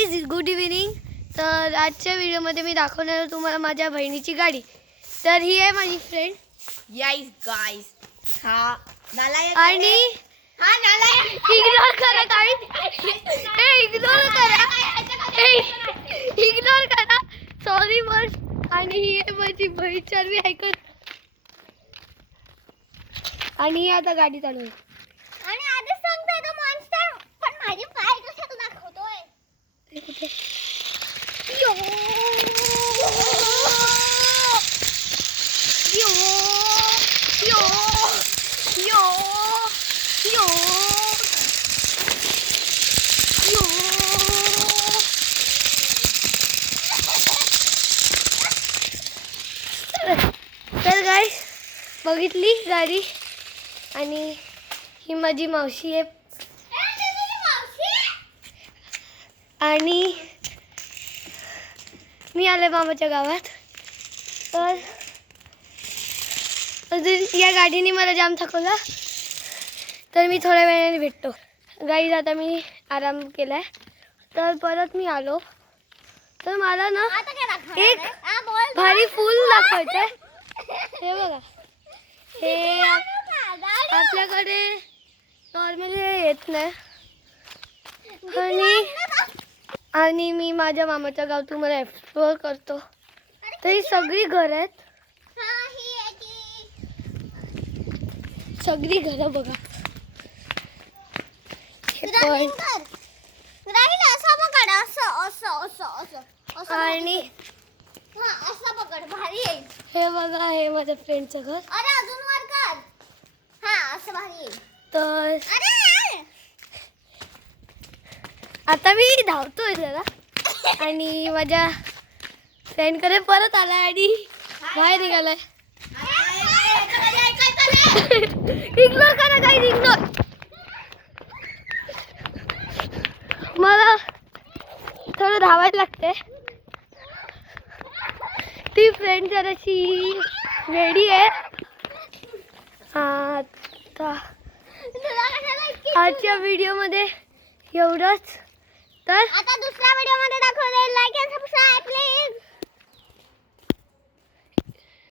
Guys good evening. तर आजच्या व्हिडिओमध्ये मी दाखवणार आहे तुम्हाला माझ्या बहिणीची गाडी. तर ही आहे माझी फ्रेंड. याईस गाईस. हा नालायक आणि हा नालायक. इग्नोर करा गाईज. हे इग्नोर करा. हे इग्नोर करा. सॉरी बस. आणि ही आहे माझी बहीण चालवी ऐकत. आणि ही आता गाडी चालू आहे. आणि आधीच सांगतोय तो मॉन्स्टर पण माझे पाय कशाला दाखवतोय. यो यो यो यो यो यो. तर गाईस बघितली गाडी. आणि ही माझी मावशी आहे. आणि मी आले मामाच्या गावात. तर अजून या गाडीने मला जाम थकवला. तर मी थोड्या वेळाने भेटतो गाईज. आता मी आराम केलाय. तर परत मी आलो. तर मला ना एक भारी फूल दाखवायचंय. हे बघा. हे आपल्याकडे नॉर्मली येत नाही. आणि मी माझ्या मामाच्या गाव तुम्हाला एक्सप्लोअर करतो. तर ही सगळी घर आहेत. सगळी घरं बघा. आणि हे बघा हे माझ्या फ्रेंडचं घर. तर आता मी धावतोय जरा. आणि माझ्या फ्रेंडकडे परत आला आणि बाहेर निघालाय. इग्नोर करा काही इग्नोर. मला थोडं धावायला लागते. ती फ्रेंड जराशी रेडी आहे. आता आजच्या व्हिडिओमध्ये एवढंच. तर आता दुसऱ्या व्हिडिओ मध्ये दाखवले. Like and subscribe please.